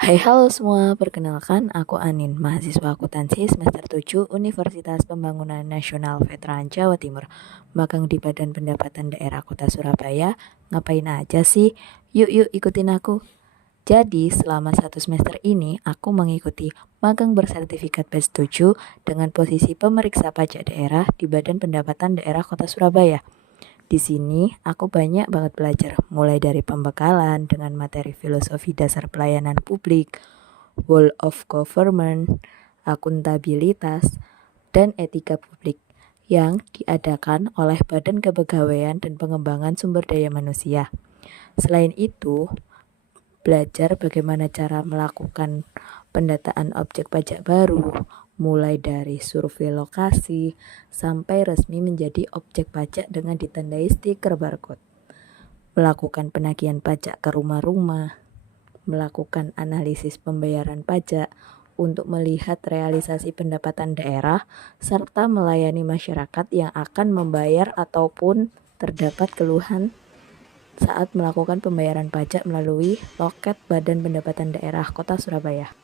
Hai halo semua, perkenalkan aku Anin, mahasiswa akuntansi semester 7 Universitas Pembangunan Nasional Veteran Jawa Timur. Magang di Badan Pendapatan Daerah Kota Surabaya, ngapain aja sih? Yuk ikutin aku. Jadi selama 1 semester ini aku mengikuti magang bersertifikat B7 dengan posisi pemeriksa pajak daerah di Badan Pendapatan Daerah Kota Surabaya. Di sini aku banyak banget belajar, mulai dari pembekalan dengan materi filosofi dasar pelayanan publik, Whole of Government, akuntabilitas, dan etika publik yang diadakan oleh Badan Kepegawaian dan Pengembangan Sumber Daya Manusia. Selain itu, belajar bagaimana cara melakukan pendataan objek pajak baru, mulai dari survei lokasi sampai resmi menjadi objek pajak dengan ditandai stiker barcode. Melakukan penagihan pajak ke rumah-rumah, melakukan analisis pembayaran pajak untuk melihat realisasi pendapatan daerah, serta melayani masyarakat yang akan membayar ataupun terdapat keluhan saat melakukan pembayaran pajak melalui loket Badan Pendapatan Daerah Kota Surabaya.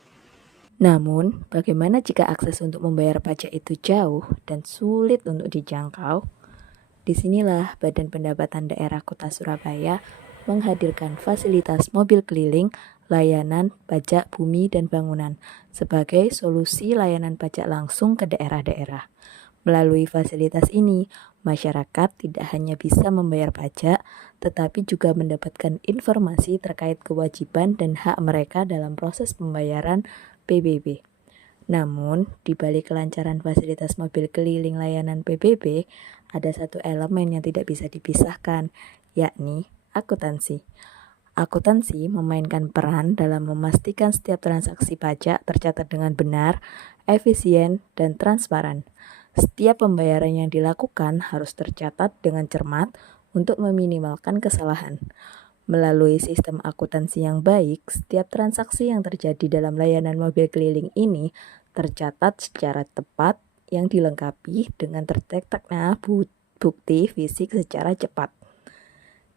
Namun, bagaimana jika akses untuk membayar pajak itu jauh dan sulit untuk dijangkau? Disinilah Badan Pendapatan Daerah Kota Surabaya menghadirkan fasilitas mobil keliling layanan pajak bumi dan bangunan sebagai solusi layanan pajak langsung ke daerah-daerah. Melalui fasilitas ini, masyarakat tidak hanya bisa membayar pajak, tetapi juga mendapatkan informasi terkait kewajiban dan hak mereka dalam proses pembayaran PBB. Namun, di balik kelancaran fasilitas mobil keliling layanan PBB, ada satu elemen yang tidak bisa dipisahkan, yakni akuntansi. Akuntansi memainkan peran dalam memastikan setiap transaksi pajak tercatat dengan benar, efisien, dan transparan. Setiap pembayaran yang dilakukan harus tercatat dengan cermat untuk meminimalkan kesalahan. Melalui sistem akuntansi yang baik, setiap transaksi yang terjadi dalam layanan mobil keliling ini tercatat secara tepat yang dilengkapi dengan tercetaknya bukti fisik secara cepat.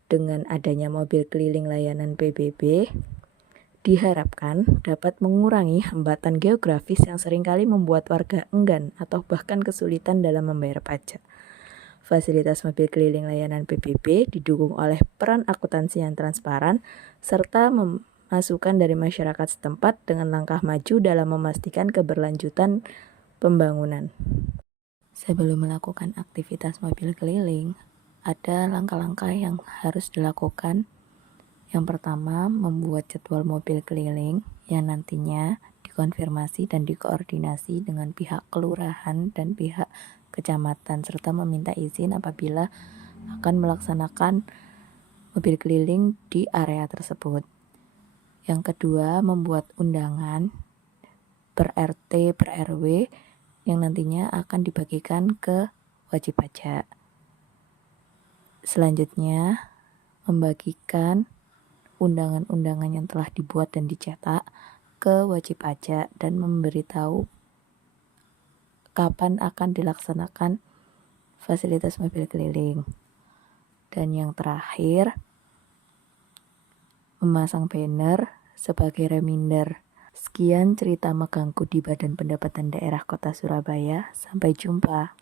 Dengan adanya mobil keliling layanan PBB, diharapkan dapat mengurangi hambatan geografis yang seringkali membuat warga enggan atau bahkan kesulitan dalam membayar pajak. Fasilitas mobil keliling layanan PBB didukung oleh peran akuntansi yang transparan serta masukan dari masyarakat setempat dengan langkah maju dalam memastikan keberlanjutan pembangunan. Sebelum melakukan aktivitas mobil keliling, ada langkah-langkah yang harus dilakukan. Yang pertama, membuat jadwal mobil keliling yang nantinya dikonfirmasi dan dikoordinasi dengan pihak kelurahan dan pihak kecamatan serta meminta izin apabila akan melaksanakan mobil keliling di area tersebut. Yang kedua, membuat undangan per RT, per RW yang nantinya akan dibagikan ke wajib pajak. Selanjutnya, membagikan undangan-undangan yang telah dibuat dan dicetak ke wajib pajak dan memberitahu kapan akan dilaksanakan fasilitas mobil keliling. Dan yang terakhir, memasang banner sebagai reminder. Sekian cerita magangku di Badan Pendapatan Daerah Kota Surabaya. Sampai jumpa.